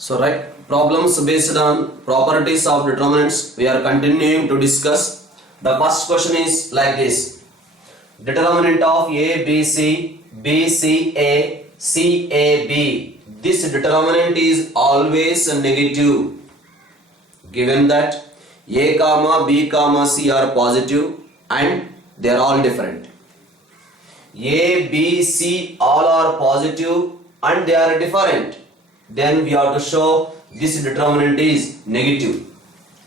So right, problems based on properties of determinants we are continuing to discuss. The first question is like this: determinant of A B C B C A C A B. This determinant is always negative given that A comma B comma C are positive and they are all different. A, B, C all are positive and they are different. Then we have to show this determinant is negative.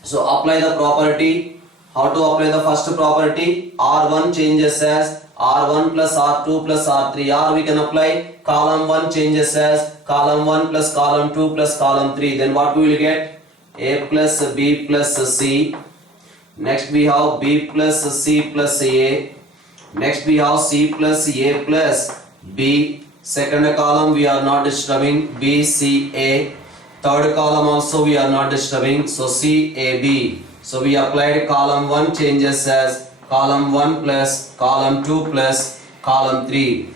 So apply the property. How to apply the first property? R1 changes as R1 plus R2 plus R3. Or we can apply column 1 changes as column 1 plus column 2 plus column 3. Then what we will get? A plus B plus C. Next we have B plus C plus A. Next we have C plus A plus B. Second column we are not disturbing, B C A. Third column also we are not disturbing, so C A B. So we applied column 1 changes as column 1 plus column 2 plus column 3.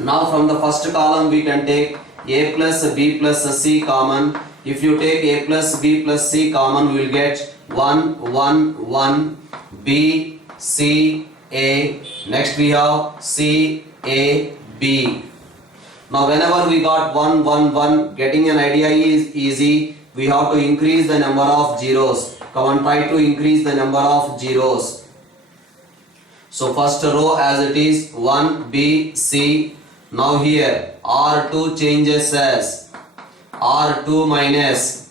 Now from the first column we can take A plus B plus C common. If you take A plus B plus C common, we will get 1 1 1 B C A. Next we have C A B. Now whenever we got 1 1 1, getting an idea is easy. We have to increase the number of zeros. Come on, try to increase the number of zeros. So first row as it is 1 B C. Now here R2 changes as R2 minus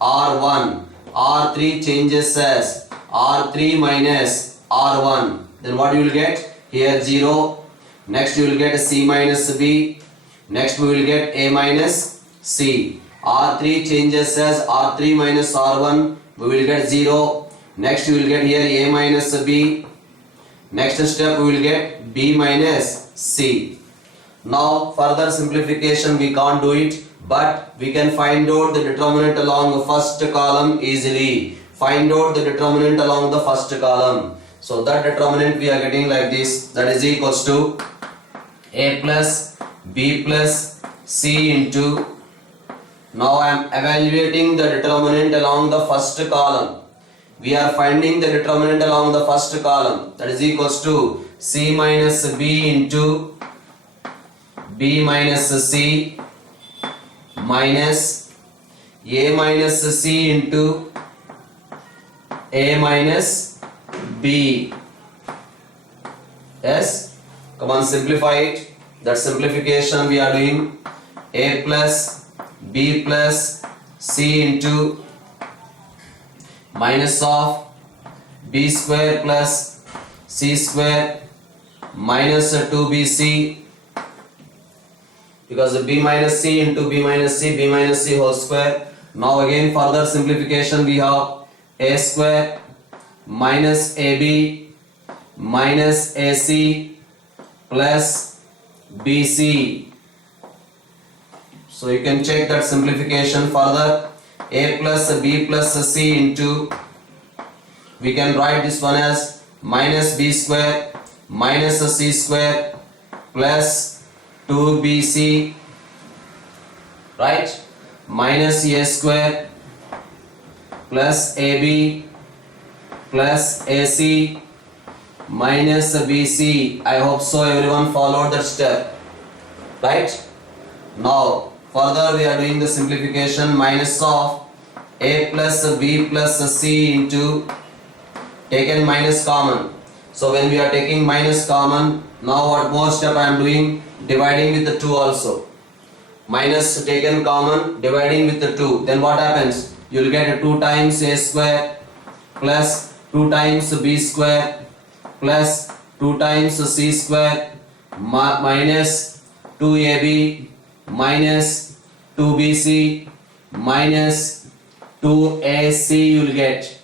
R1. R3 changes as R3 minus R1. Then what you will get? Here 0. Next you will get C minus B. Next we will get A minus C. R3 changes as R3 minus R1. We will get 0. Next you will get here A minus B. Next step we will get B minus C. Now further simplification we can't do it, but we can find out the determinant along the first column easily. Find out the determinant along the first column. So that determinant we are getting like this, that is equals to A plus B plus C into, now I am evaluating the determinant along the first column. We are finding the determinant along the first column, that is equals to C minus B into B minus C minus A minus C into A minus B. Yes, come on, simplify it. That simplification we are doing A plus B plus C into minus of B square plus C square minus 2BC, because B minus C into B minus C whole square. Now again further simplification we have A square minus AB minus AC plus BC. So you can check that simplification further. A plus B plus C into, we can write this one as minus B square minus C square plus 2BC, right, minus A square plus AB plus AC minus BC. I hope so everyone followed that step, right? Now further we are doing the simplification, minus of A plus B plus C into, taken minus common. So when we are taking minus common, now what more step I am doing? Dividing with the 2 also. Minus taken common, dividing with the 2. Then what happens? You will get 2 times A square plus 2 times B square plus 2 times C square minus 2AB minus 2BC minus 2AC you will get.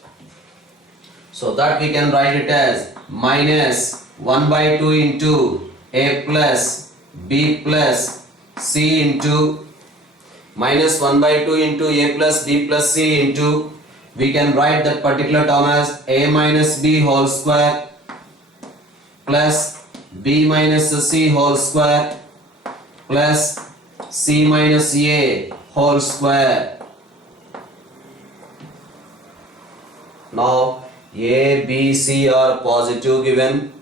So that we can write it as minus 1 by 2 into A plus B plus C into minus 1 by 2 into A plus B plus C into, we can write that particular term as A minus B whole square plus B minus C whole square plus C minus A whole square. Now A, B, C are positive given.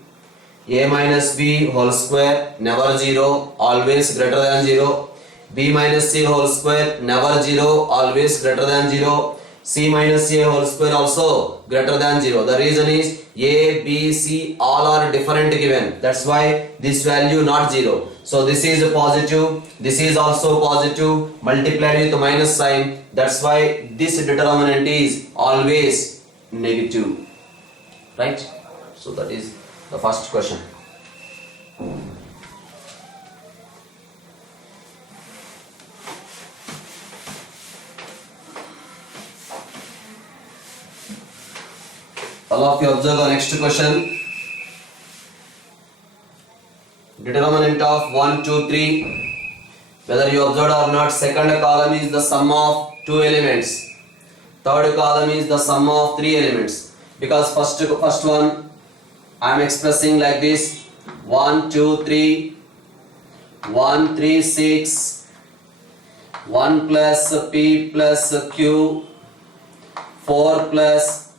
A minus B whole square never 0, always greater than 0. B minus C whole square never 0, always greater than 0. C minus A whole square also greater than 0. The reason is A, B, C all are different given. That's why this value not 0. So this is positive, this is also positive multiplied with minus sign. That's why this determinant is always negative. Right? So that is the first question. All of you observe the next question. Determinant of 1, 2, 3. Whether you observed or not, second column is the sum of 2 elements. Third column is the sum of 3 elements. Because first one I am expressing like this: 1, 2, 3, 1, 3, 6, 1 plus P plus Q, 4 plus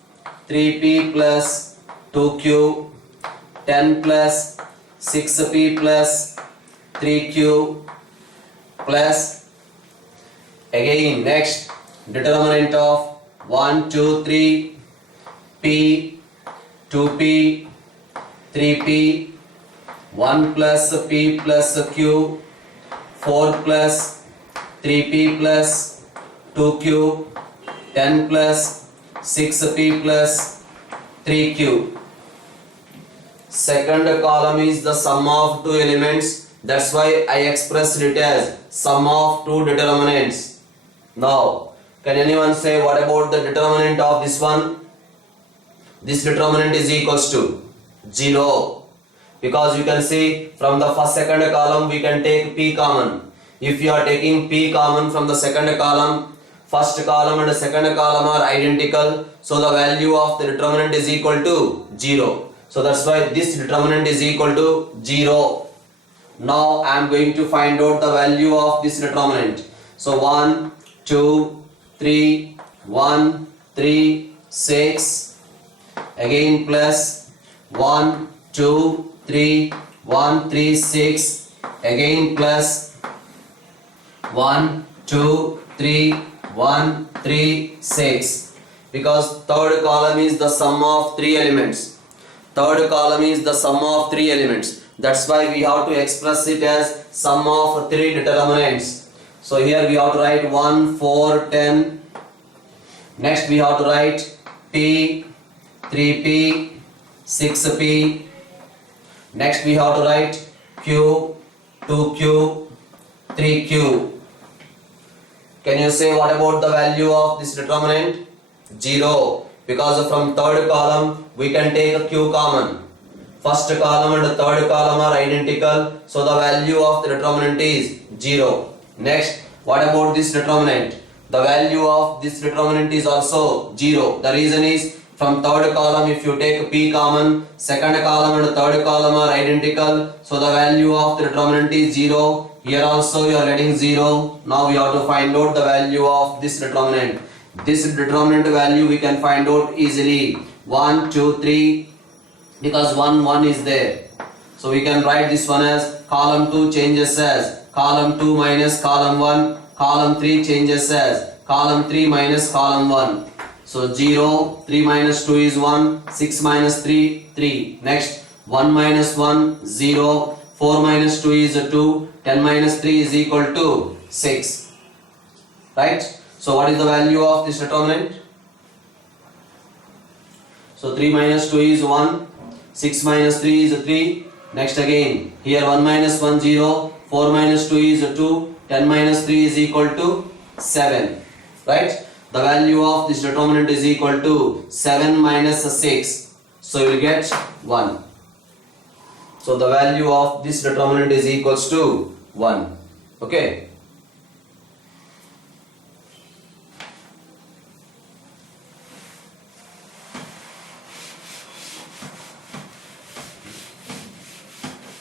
3P plus 2Q, 10 plus 6P plus 3Q plus, again next determinant of 1, 2, 3, P, 2P, 3P, 1 plus P plus Q, 4 plus 3P plus 2Q, 10 plus 6P plus 3Q. Second column is the sum of 2 elements. That's why I expressed it as sum of 2 determinants. Now, can anyone say what about the determinant of this one? This determinant is equals to 0. Because you can see from the second column we can take P common. If you are taking P common from the second column, first column and second column are identical. So the value of the determinant is equal to 0. So that's why this determinant is equal to 0. Now I am going to find out the value of this determinant. So 1, 2, 3, 1, 3, 6. Again plus 1, 2, 3, 1, 3, 6. Again plus 1, 2, 3, 1, 3, 6. Because third column is the sum of 3 elements. Third column is the sum of 3 elements. That's why we have to express it as sum of 3 determinants. So here we have to write 1, 4, 10. Next we have to write P, 3P, 6P. Next we have to write Q, 2Q, 3Q. Can you say what about the value of this determinant? 0. Because from third column we can take a Q common. First column and third column are identical. So the value of the determinant is 0. Next, what about this determinant? The value of this determinant is also 0. The reason is from third column if you take P common, second column and third column are identical. So the value of the determinant is 0. Here also you are getting 0. Now we have to find out the value of this determinant. This determinant value we can find out easily. 1, 2, 3. Because 1, 1 is there. So we can write this one as column 2 changes as column 2 minus column 1. Column 3 changes as column 3 minus column 1. So 0, 3 minus 2 is 1, 6 minus 3, 3. Next 1 minus 1, 0, 4 minus 2 is 2, 10 minus 3 is equal to 6. Right? So what is the value of this determinant? So 3 minus 2 is 1, 6 minus 3 is 3. Next again, here 1 minus 1, 0, 4 minus 2 is 2, 10 minus 3 is equal to 7. Right? The value of this determinant is equal to 7 minus 6. So you will get 1. So the value of this determinant is equals to 1. Okay.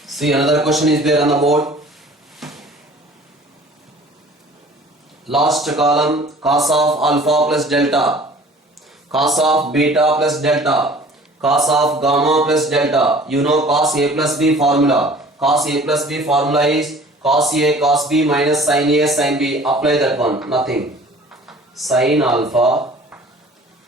See, another question is there on the board. Last column, cos of alpha plus delta, cos of beta plus delta, cos of gamma plus delta. You know cos A plus B formula. Cos A plus B formula is cos A cos B minus sin A sin B. Apply that one. Nothing. Sin alpha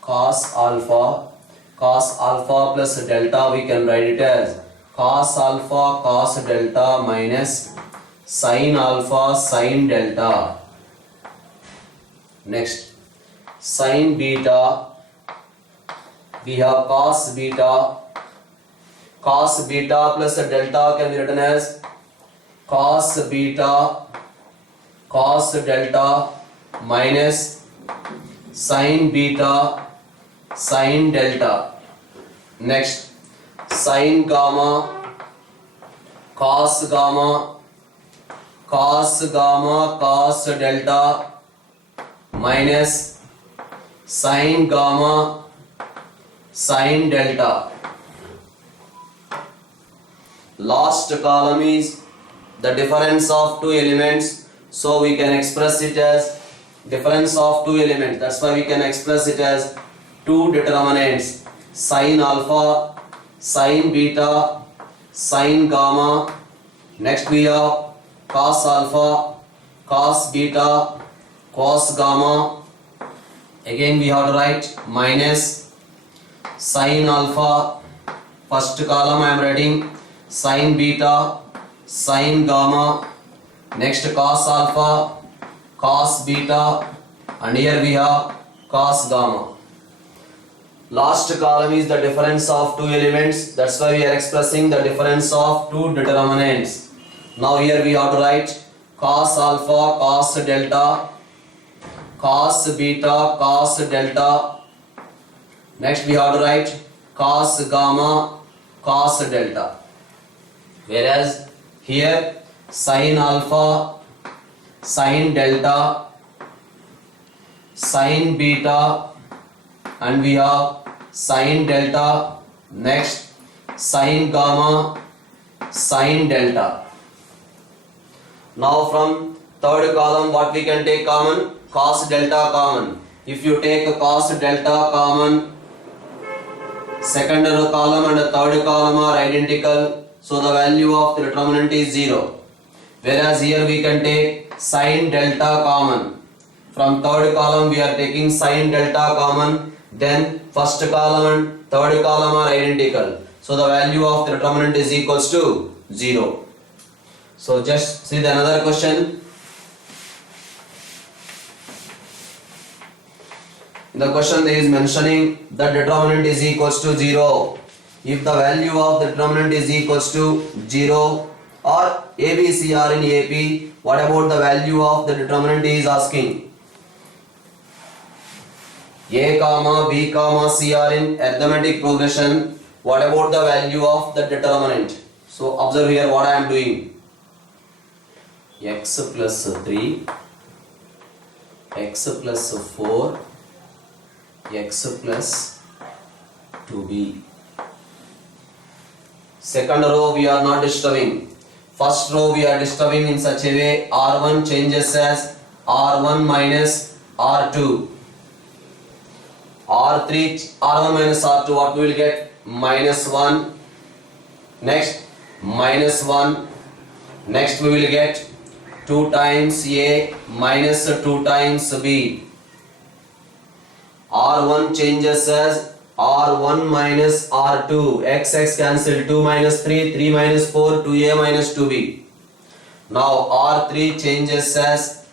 cos alpha plus delta, we can write it as cos alpha cos delta minus sin alpha sin delta. Next, sin beta, we have cos beta plus delta can be written as cos beta cos delta minus sin beta sin delta. Next, sin gamma cos delta minus sin gamma sin delta. Last column is the difference of two elements, so we can express it as difference of two elements. That's why we can express it as two determinants, sin alpha sin beta sin gamma. Next we have cos alpha cos beta cos gamma. Again we have to write minus sin alpha, first column I am writing sin beta sin gamma. Next cos alpha cos beta, and here we have cos gamma. Last column is the difference of two elements. That's why we are expressing the difference of two determinants. Now here we have to write cos alpha cos delta cos beta cos delta. Next we have to write cos gamma cos delta. Whereas here sin alpha sin delta sin beta, and we have sin delta. Next sin gamma sin delta. Now from third column what we can take common? Cos delta common. If you take cos delta common, second column and third column are identical, so the value of the determinant is 0. Whereas here we can take sin delta common. From third column we are taking sin delta common, then first column and third column are identical, so the value of the determinant is equals to 0. So just see the another question. The question is mentioning the determinant is equals to 0. If the value of the determinant is equals to 0 or A, B, C are in AP, what about the value of the determinant is asking? A comma B comma C are in arithmetic progression. What about the value of the determinant? So observe here what I am doing. X plus 3, X plus 4, X plus 2B. Second row we are not disturbing. First row we are disturbing in such a way R1 changes as R1 minus R2. R1 minus R2, what we will get? Minus 1. Next minus 1. Next we will get 2 times A minus 2 times B. R1 changes as R1 minus R2. X cancel, 2 minus 3, 3 minus 4, 2A minus 2B. Now R3 changes as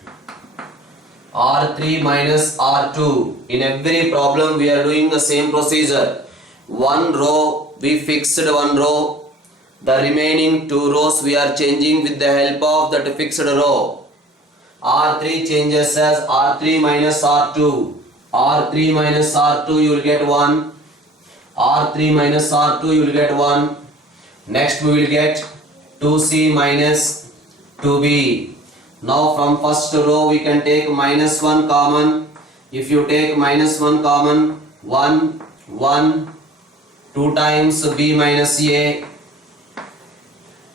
R3 minus R2. In every problem we are doing the same procedure. One row we fixed one row. The remaining two rows we are changing with the help of that fixed row. R3 changes as R3 minus R2. R3 minus R2 you will get 1. R3 minus R2 you will get 1. Next we will get 2C minus 2B. Now from first row we can take minus 1 common. If you take minus 1 common, 1, 1, 2 times B minus A.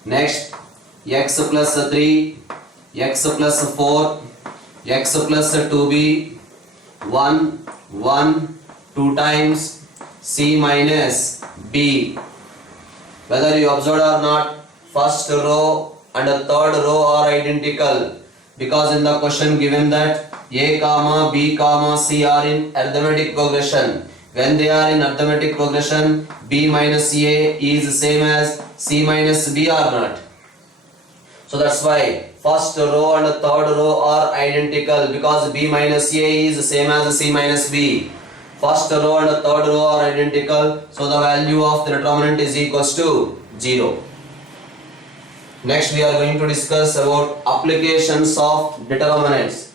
Next x plus 3, x plus 4, x plus 2b 1 1 2 times c minus b. Whether you observed or not, first row and the third row are identical, because in the question given that a comma b comma c are in arithmetic progression. When they are in arithmetic progression, b minus a is same as c minus b or not. So that's why first row and the third row are identical, because b minus a is same as c minus b. First row and the third row are identical, so the value of the determinant is equals to 0. Next we are going to discuss about applications of determinants.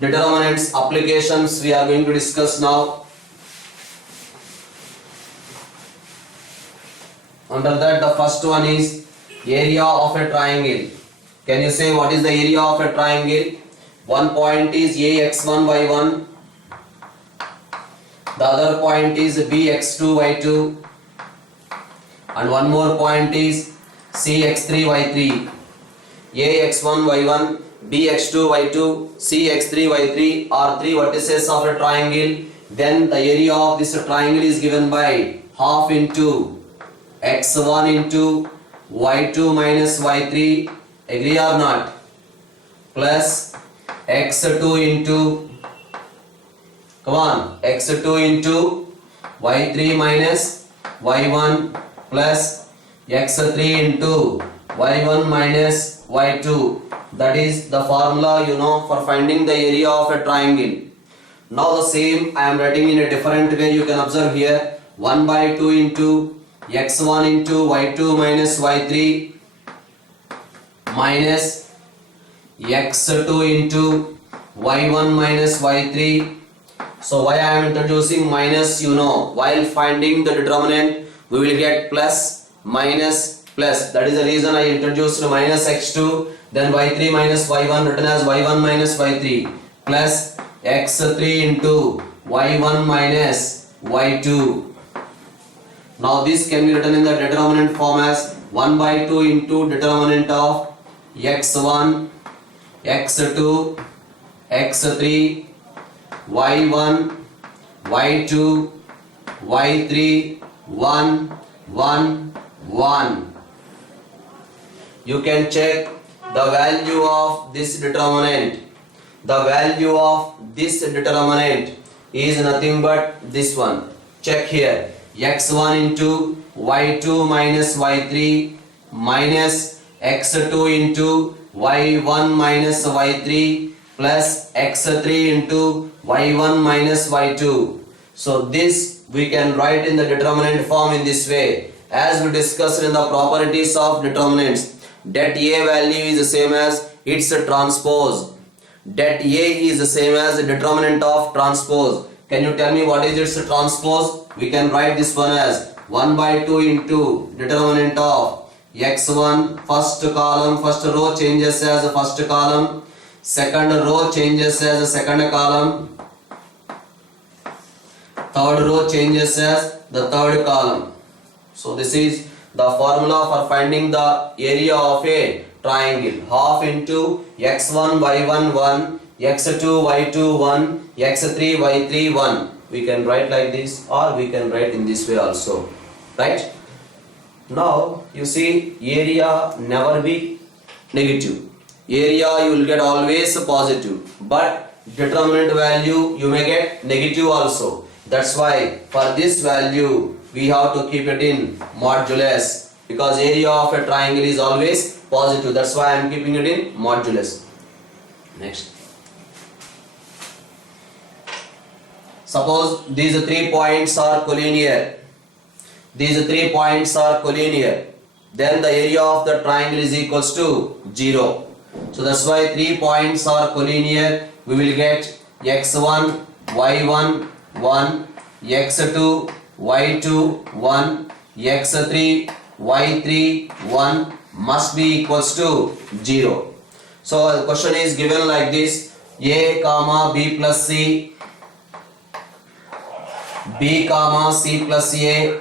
Determinants applications we are going to discuss now. Under that, the first one is area of a triangle. Can you say what is the area of a triangle? One point is ax1 y1, the other point is bx2 y2, and one more point is cx3 y3. ax1 y1, bx2 y2, cx3 y3 are three vertices of a triangle. Then the area of this triangle is given by half into x1 into y2 minus y3, agree or not, plus x2 into, come on, x2 into y3 minus y1 plus x3 into y1 minus y2. That is the formula you know for finding the area of a triangle. Now the same I am writing in a different way. You can observe here 1 by 2 into x1 into y2 minus y3 minus x2 into y1 minus y3. So why I am introducing minus, you know, while finding the determinant we will get plus minus plus. That is the reason I introduced minus x2, then y3 minus y1 written as y1 minus y3 plus x3 into y1 minus y2. Now this can be written in the determinant form as 1 by 2 into determinant of x1, x2, x3, y1, y2, y3, 1, 1, 1. You can check the value of this determinant. The value of this determinant is nothing but this one. Check here. x1 into y2 minus y3 minus x2 into y1 minus y3 plus x3 into y1 minus y2. So this we can write in the determinant form in this way. As we discussed in the properties of determinants, that A value is the same as its transpose. That A is the same as the determinant of transpose. Can you tell me what is its transpose? We can write this one as 1 by 2 into determinant of x1, first column, first row changes as the first column, second row changes as the second column, third row changes as the third column. So this is the formula for finding the area of a triangle. Half into x1 y1 1, x2 y2 1, x3 y3 1. We can write like this, or we can write in this way also, right? Now you see, area never be negative. Area you will get always positive, but determinant value you may get negative also. That's why for this value we have to keep it in modulus, because area of a triangle is always positive. That's why I am keeping it in modulus. Next. Suppose these 3 points are collinear. These 3 points are collinear. Then the area of the triangle is equals to 0. So that's why 3 points are collinear. We will get x1, y1, 1, x2, y2, 1, x3, y3, 1 must be equals to 0. So the question is given like this: a comma b plus c, b comma c plus a,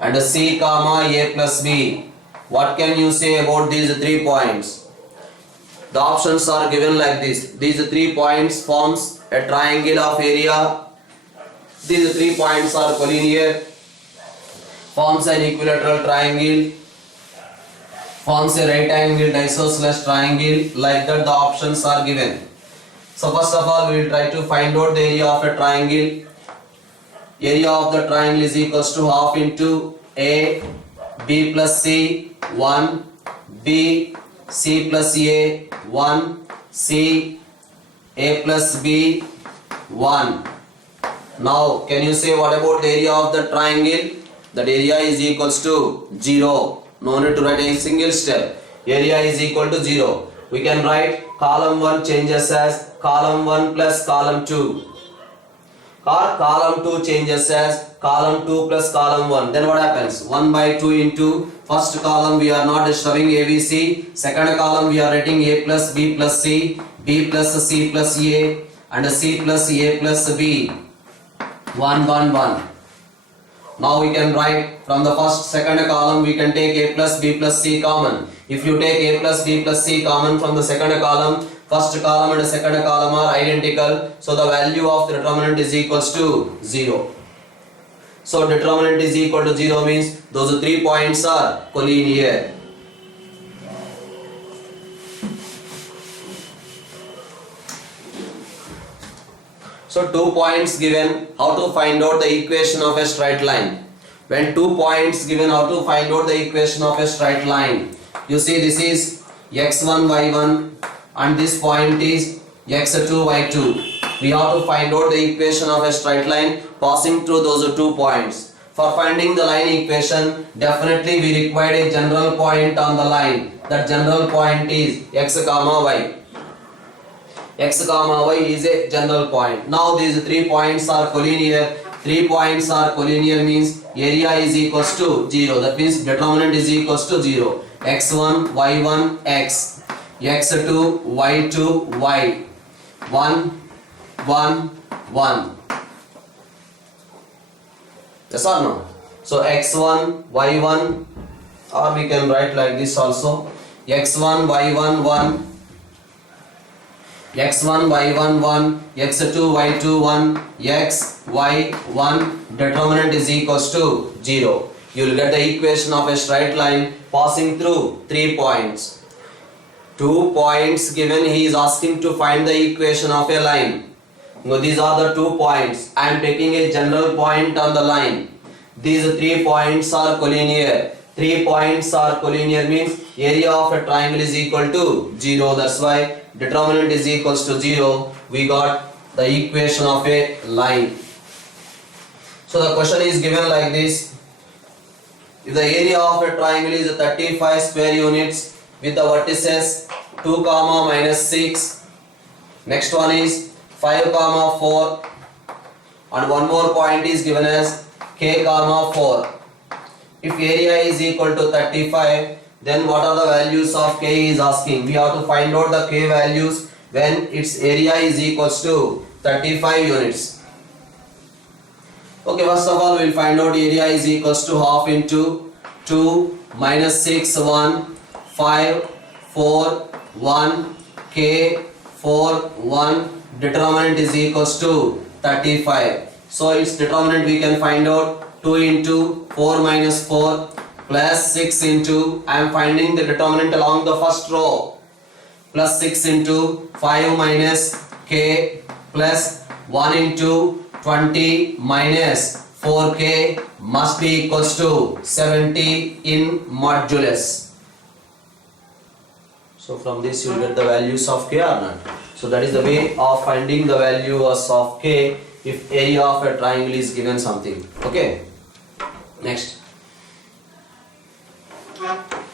and c comma a plus b. What can you say about these 3 points? The options are given like this. These 3 points forms a triangle of area. These 3 points are collinear, forms an equilateral triangle, forms a right angle isosceles triangle. Like that the options are given. So first of all we will try to find out the area of a triangle. Area of the triangle is equals to half into A B plus C 1 B C plus A 1 C A plus B 1. Now can you say what about the area of the triangle? That area is equals to 0. No need to write a single step. Area is equal to 0. We can write column 1 changes as column 1 plus column 2, or column 2 changes as column 2 plus column 1. Then what happens? 1 by 2 into first column we are not disturbing ABC, second column we are writing A plus B plus C, B plus C plus A, and C plus A plus B. 1 1 1. Now we can write from the first second column we can take A plus B plus C common. If you take A plus B plus C common from the second column, first column and second column are identical, so the value of the determinant is equals to 0. So determinant is equal to 0 means those 3 points are collinear. So 2 points given, how to find out the equation of a straight line. When 2 points given, how to find out the equation of a straight line? You see this is x1 y1 and this point is x2 y2. We have to find out the equation of a straight line passing through those 2 points. For finding the line equation, definitely we require a general point on the line. That general point is x comma y. X comma y is a general point. Now these 3 points are collinear. 3 points are collinear means area is equals to 0. That means determinant is equals to 0. x1 y1 x, x2 y2 y, 1 1 1. Yes or no? So x1 y1, or we can write like this also, x1 y1 1, x1 y1 1, x2 y2 1, x y 1. Determinant is equals to 0. You will get the equation of a straight line passing through 3 points. 2 points given, he is asking to find the equation of a line. Now these are the 2 points. I am taking a general point on the line. These 3 points are collinear. 3 points are collinear means area of a triangle is equal to 0. That's why determinant is equals to 0. We got the equation of a line. So the question is given like this. If the area of a triangle is 35 square units with the vertices 2 comma minus 6, next one is 5 comma 4, and one more point is given as k comma 4. If area is equal to 35, then what are the values of k is asking. We have to find out the k values when its area is equals to 35 units. Okay, first of all we will find out area is equals to half into 2 minus 6 1 5 4 1 k 4 1. Determinant is equals to 35. So its determinant we can find out 2 into 4 minus 4 plus 6 into, I am finding the determinant along the first row, plus 6 into 5 minus k plus 1 into 20 minus 4k must be equals to 70 in modulus. So from this you will get the values of k or not. So that is the way of finding the values of k if area of a triangle is given something. Okay. Next.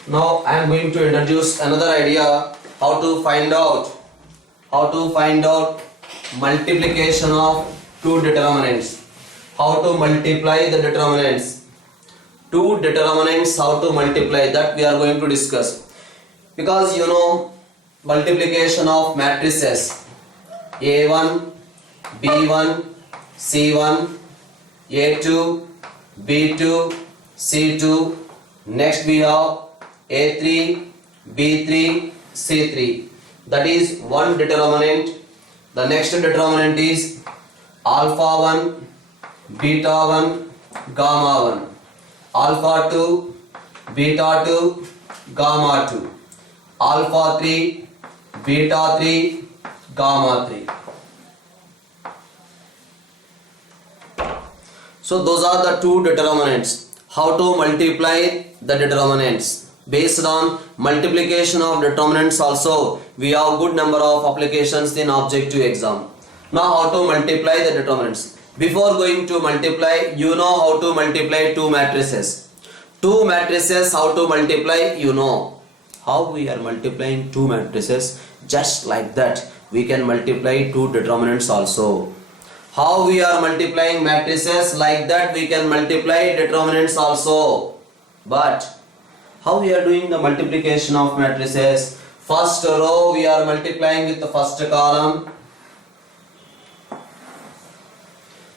Now I am going to introduce another idea, how to find out multiplication of 2 determinants. How to multiply the determinants. 2 determinants, how to multiply, that we are going to discuss. Because you know multiplication of matrices A1, B1, C1, A2, B2, C2. Next we have A3, B3, C3. that is one determinant. The next determinant is alpha 1, beta 1, gamma 1, alpha 2, beta 2, gamma 2, alpha 3, beta 3, gamma 3. So those are the two determinants. How to multiply the determinants? Based on multiplication of determinants also, we have good number of applications in objective exam. Now how to multiply the determinants? Before going to multiply, you know how to multiply two matrices. Two matrices, how to multiply, you know. How we are multiplying two matrices? Just like that, we can multiply two determinants also. How we are multiplying matrices, like that we can multiply determinants also. But how we are doing the multiplication of matrices? First row we are multiplying with the first column.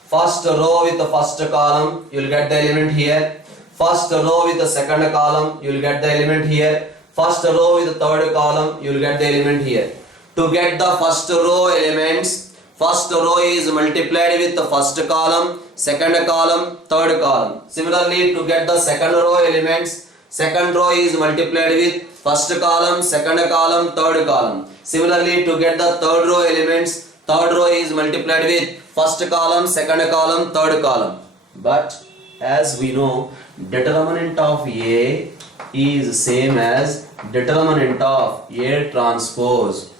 First row with the first column, you will get the element here. First row with the second column, you will get the element here. First row with the third column, you will get the element here. To get the first row elements, first row is multiplied with the first column, second column, third column. Similarly, to get the second row elements, second row is multiplied with first column, second column, third column. Similarly, to get the third row elements, third row is multiplied with first column, second column, third column. But as we know, determinant of A is same as determinant of A transpose.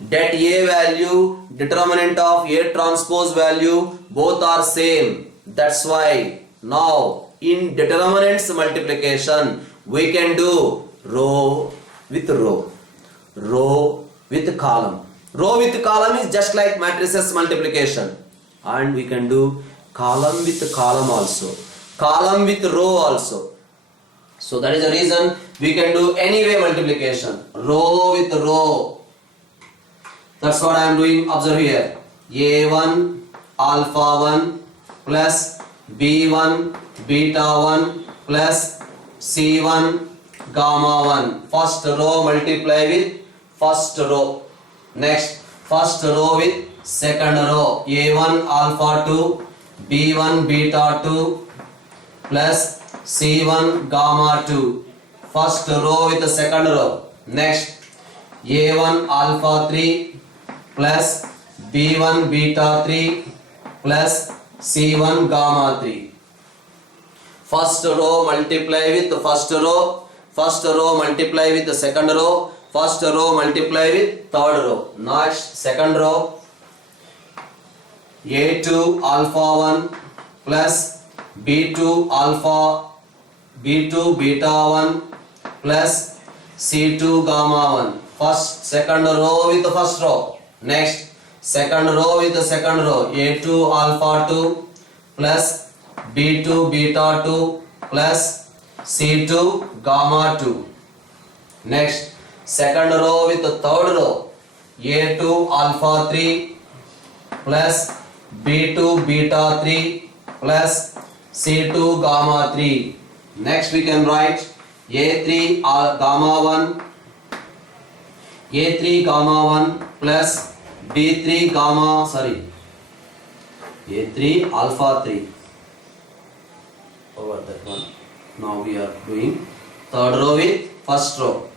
That A value, determinant of A transpose value, both are same. That's why now in determinants multiplication we can do row with row, row with column. Row with column is just like matrices multiplication, and we can do column with column also, column with row also. So that is the reason we can do any way multiplication, row with row. That's what I am doing. Observe here. A1 alpha 1 plus B1 beta 1 plus C1 gamma 1. First row multiply with first row. Next, first row with second row. A1 alpha 2 B1 beta 2 plus C1 gamma 2. First row with the second row. Next, A1 alpha 3 plus B1 beta 3 plus C1 gamma 3. First row multiply with the first row, first row multiply with the second row, first row multiply with third row. Next, second row, A2 alpha 1 plus B2 alpha B2 beta 1 plus C2 gamma 1. First, second row with the first row. Next, second row with the second row. A2 alpha 2 plus B2 beta 2 plus C2 gamma 2. Next, second row with the third row. A2 alpha 3 plus B2 beta 3 plus C2 gamma 3. Next we can write A3 gamma 1, A3 gamma 1 plus B3 gamma, A3 alpha 3. Over that one. Now we are doing third row with first row.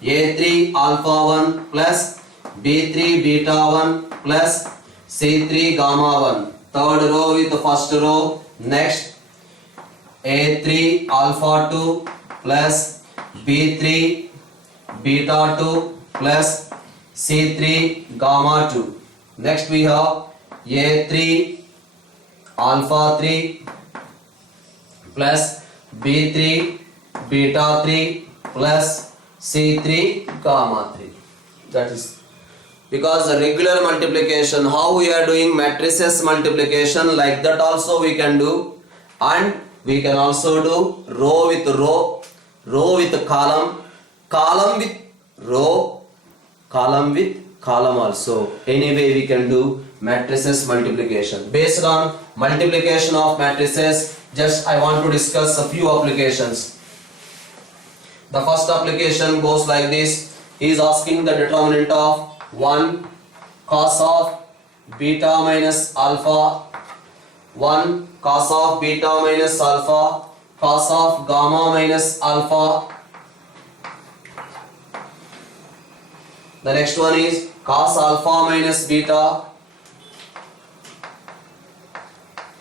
A3 alpha 1 plus B3 beta 1 plus C3 gamma 1. Third row with the first row. Next, A3 alpha 2 plus B3 beta 2 plus C3 gamma 2. Next we have A3 alpha 3 plus B3 beta 3 plus C3 gamma 3. That is because the regular multiplication, how we are doing matrices multiplication, like that also we can do, and we can also do row with row, row with column, column with row, column with column also. Anyway we can do matrices multiplication. Based on multiplication of matrices, just I want to discuss a few applications. The first application goes like this. he is asking the determinant of 1 cos of beta minus alpha, 1 cos of beta minus alpha, cos of gamma minus alpha. The next one is cos alpha minus beta,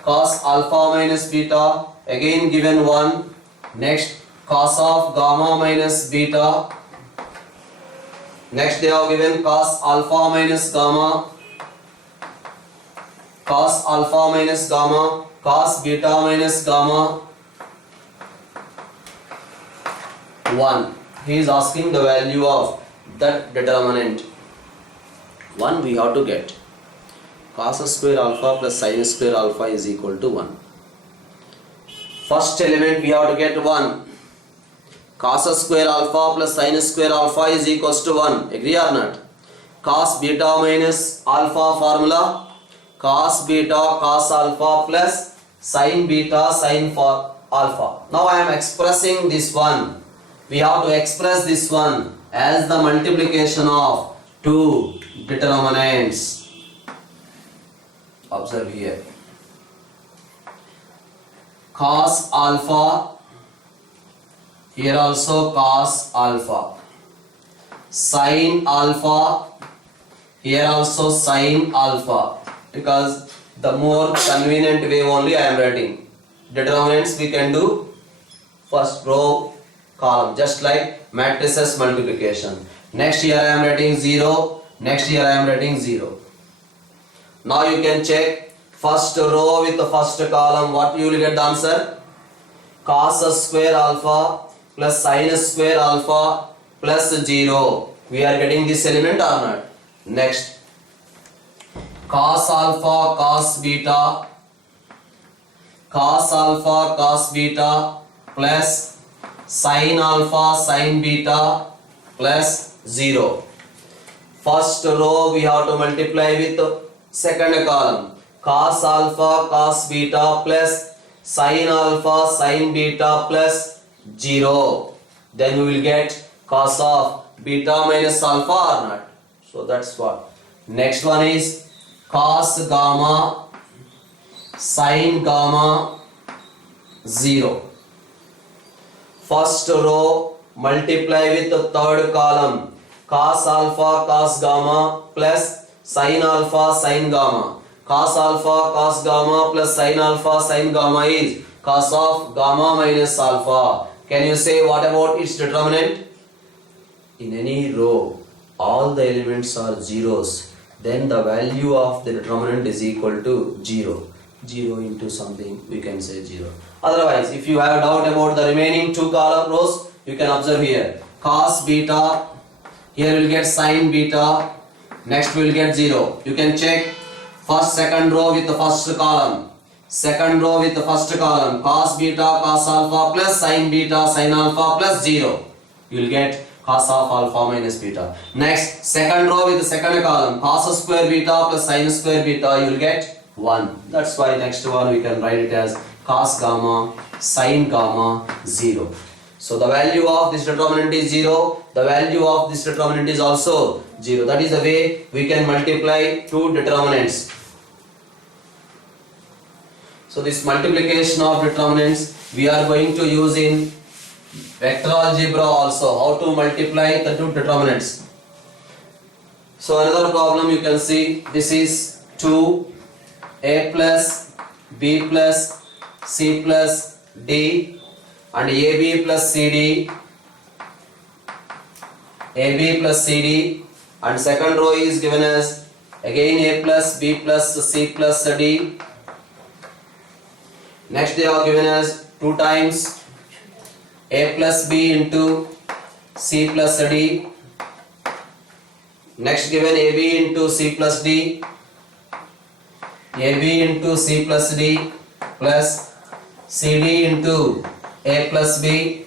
cos alpha minus beta, again given 1. Next cos of gamma minus beta. Next they have given cos alpha minus gamma, cos alpha minus gamma, cos beta minus gamma 1. He is asking the value of that determinant. 1 we have to get. Cos square alpha plus sin square alpha is equal to 1. First element we have to get 1. Cos square alpha plus sin square alpha is equals to 1. Agree or not? Cos beta minus alpha formula. Cos beta cos alpha plus sin beta sin for alpha. Now I am expressing this one. We have to express this one as the multiplication of two determinants. Observe here. Cos alpha, here also cos alpha. Sin alpha, here also sin alpha. Because the more convenient way only I am writing. Determinants we can do first row, column, just like matrices multiplication. Next here I am writing 0. Next here I am writing 0. Now you can check first row with the first column. What you will get the answer? Cos square alpha plus sin square alpha plus 0. We are getting this element or not? Next, cos alpha cos beta, cos alpha cos beta plus sin alpha sin beta plus 0. First row we have to multiply with second column. Cos alpha cos beta plus sin alpha sin beta plus 0. Then we will get cos of beta minus alpha or not. So that's what. Next one is cos gamma sin gamma 0. First row multiply with the third column. Cos alpha cos gamma plus sin alpha sin gamma. Cos alpha cos gamma plus sin alpha sin gamma is cos of gamma minus alpha. Can you say what about its determinant? In any row all the elements are zeros, then the value of the determinant is equal to 0. 0 into something, we can say 0. Otherwise, if you have doubt about the remaining two column rows, you can observe here. Cos beta, here we will get sin beta, next we will get 0. You can check first second row with the first column. Second row with the first column. Cos beta cos alpha plus sin beta sin alpha plus 0. You will get cos of alpha minus beta. Next, second row with the second column. Cos square beta plus sin square beta, you will get 1. That's why next one we can write it as cos gamma sin gamma 0. So the value of this determinant is 0. The value of this determinant is also 0. That is the way we can multiply two determinants. So this multiplication of determinants we are going to use in vector algebra also. How to multiply the two determinants. So another problem you can see. This is 2a plus b plus c plus d and ab plus cd, ab plus cd, and second row is given as again a plus b plus c plus d. Next they are given as 2 times a plus b into c plus d. Next given ab into c plus d, ab into c plus d plus cd into a plus b.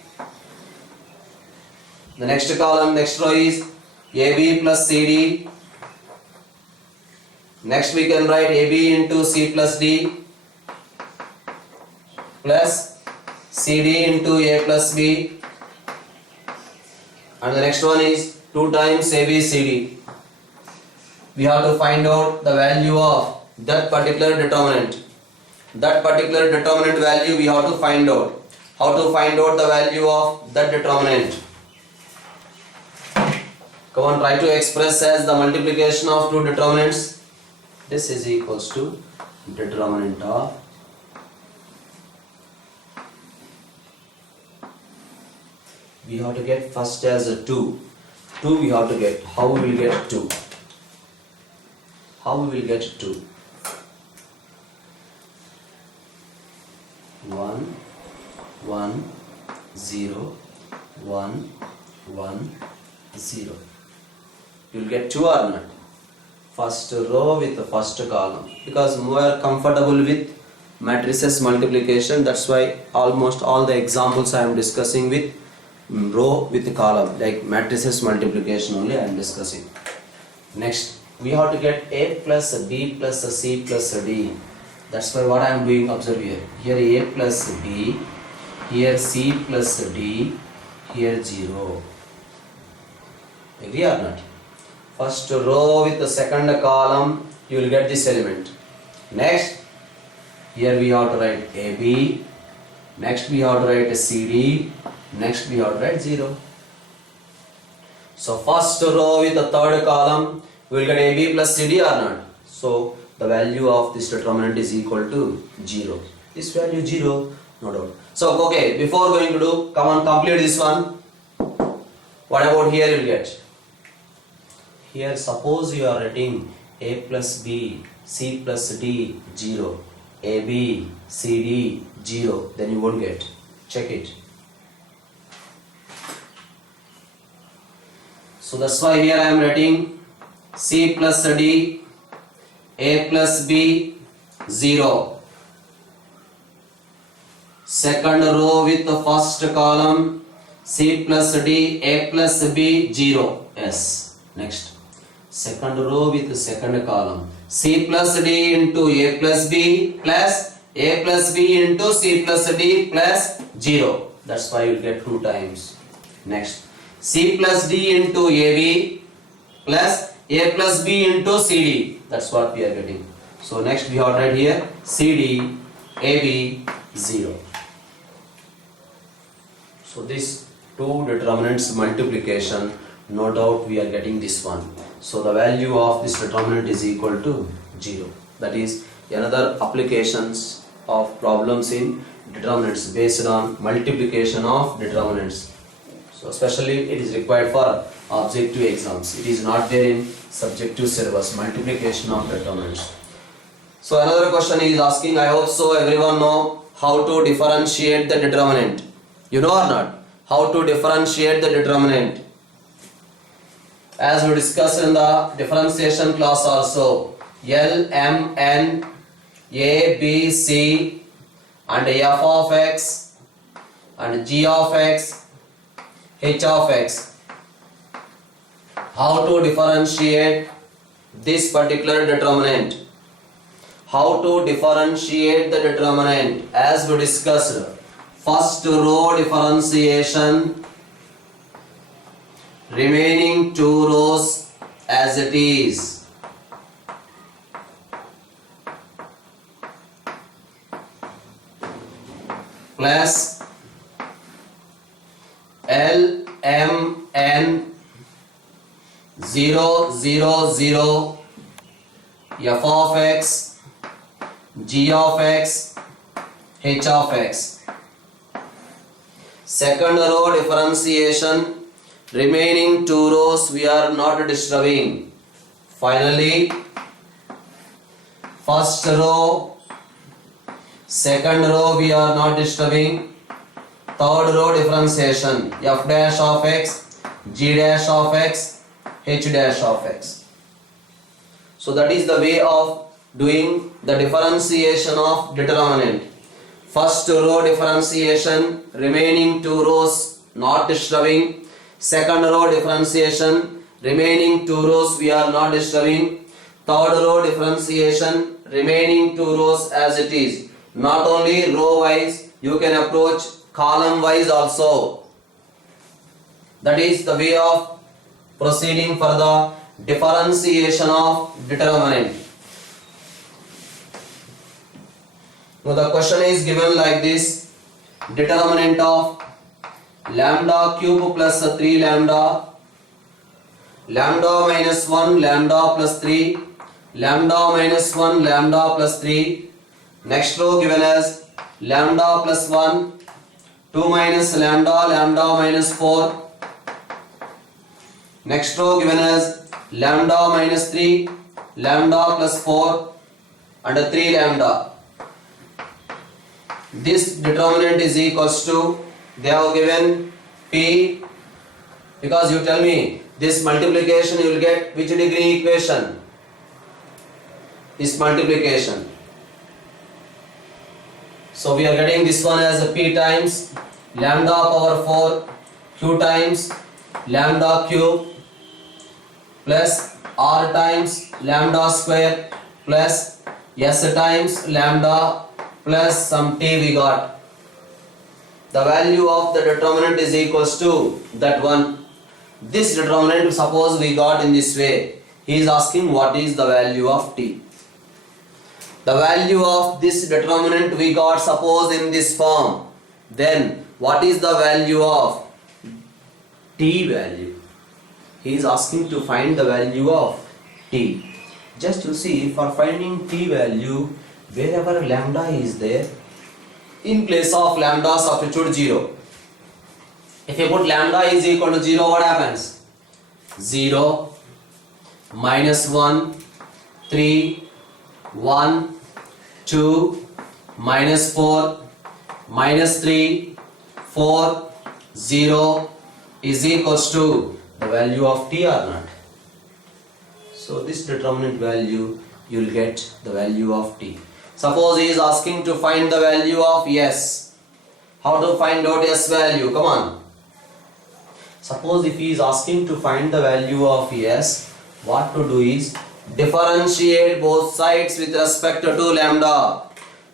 The next column, next row is ab plus cd. Next we can write ab into c plus d plus cd into a plus b, and the next one is 2 times ABCD. We have to find out the value of that particular determinant. That particular determinant value we have to find out. How to find out the value of that determinant? Come on, try to express as the multiplication of two determinants. This is equals to determinant of we have to get first as a 2. 2 we have to get. How we will get 2? How we will get 2? 1, 1, 0, 1, 1, 0. You will get 2 or not? First row with the first column, because we are comfortable with matrices multiplication. That's why almost all the examples I am discussing with row with the column, like matrices multiplication only I am discussing. Next, we have to get A plus B plus C plus D. That's why what I am doing, observe here. Here A plus B, here C plus D, here 0. Agree or not? First row with the second column, you will get this element. Next, here we have to write AB. Next we have to write CD. Next we have to write 0. So first row with the third column, we will get AB plus CD or not? So the value of this determinant is equal to 0. This value 0, no doubt. So okay, before going to do, come on, complete this one. What about here you will get? Here suppose you are writing A plus B, C plus D, 0. AB, CD, 0. Then you won't get. Check it. So that's why here I am writing C plus D, A plus B, 0. Second row with the first column, C plus D, A plus B, 0. Yes. Next. Second row with the second column, C plus D into A plus B plus A plus B into C plus D plus 0. That's why you will get 2 times. Next, C plus D into AB plus A plus B into CD. That's what we are getting. So next we have right here CD, AB, 0. So this two determinants multiplication, no doubt we are getting this one. So the value of this determinant is equal to 0. That is another applications of problems in determinants based on multiplication of determinants. So especially it is required for objective exams. It is not there in subjective syllabus, multiplication of determinants. So another question is asking, I hope so everyone know how to differentiate the determinant. You know or not? How to differentiate the determinant? As we discussed in the differentiation class also, L, M, N, A, B, C and F of x and G of x, H of x. How to differentiate this particular determinant? How to differentiate the determinant? As we discussed, first row differentiation, remaining 2 rows as it is. Plus L, M, N, 0, 0, 0, F of x, G of x, H of x. Second row differentiation, remaining 2 rows we are not disturbing. Finally, first row, second row we are not disturbing. Third row differentiation, F dash of x, G dash of x, H dash of x. So that is the way of doing the differentiation of determinant. First row differentiation, remaining 2 rows not disturbing. Second row differentiation, remaining 2 rows we are not disturbing. Third row differentiation, remaining 2 rows as it is. Not only row wise, you can approach column wise also. That is the way of Proceeding for the differentiation of determinant. Now the question is given like this: determinant of lambda cube plus 3 lambda, lambda minus 1 lambda plus 3, lambda minus 1 lambda plus 3. Next row given as lambda plus 1, 2 minus lambda, lambda minus 4. Next row given as lambda minus 3, lambda plus 4 and 3 lambda. This determinant is equals to, they have given P, because you tell me this multiplication you will get which degree equation? This multiplication. So we are getting this one as a P times lambda power 4 Q times lambda cube plus R times lambda square plus S times lambda plus some T we got. The value of the determinant is equals to that one. This determinant, suppose we got in this way. He is asking what is the value of T. The value of this determinant we got, suppose in this form. Then what is the value of T value? He is asking to find the value of T. Just you see, for finding T value, wherever lambda is there, in place of lambda substitute 0. If you put lambda is equal to 0, what happens? 0, minus 1, 3, 1, 2, minus 4, minus 3, 4, 0 is equals to the value of T or not? So this determinant value, you will get the value of T. Suppose he is asking to find the value of S. How to find out S value? Come on. Suppose if he is asking to find the value of S, what to do is differentiate both sides with respect to lambda.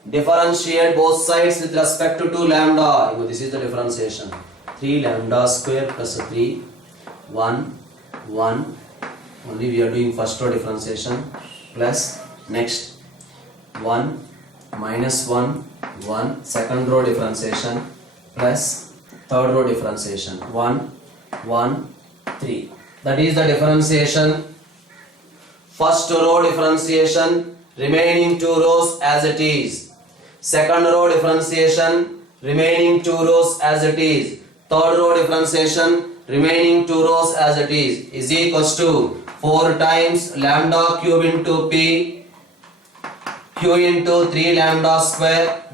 Differentiate both sides with respect to lambda. This is the differentiation. 3 lambda square plus 3, 1, 1. Only we are doing first row differentiation plus next 1 minus 1, 1, second row differentiation plus third row differentiation 1, 1, 3. That is the differentiation. First row differentiation, remaining 2 rows as it is. Second row differentiation, remaining 2 rows as it is. Third row differentiation, remaining 2 rows as it is equals to 4 times lambda cube into P, Q into 3 lambda square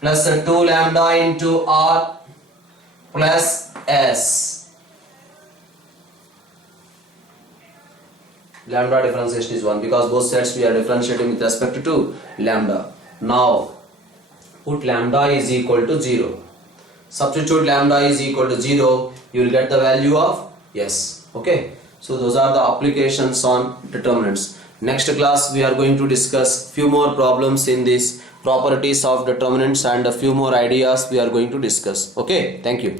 plus 2 lambda into R plus S. Lambda differentiation is 1 because both sides we are differentiating with respect to lambda. Now put lambda is equal to 0. Substitute lambda is equal to 0, you will get the value of S. Okay. So those are the applications on determinants. Next class we are going to discuss few more problems in this properties of determinants and a few more ideas we are going to discuss. Okay, thank you.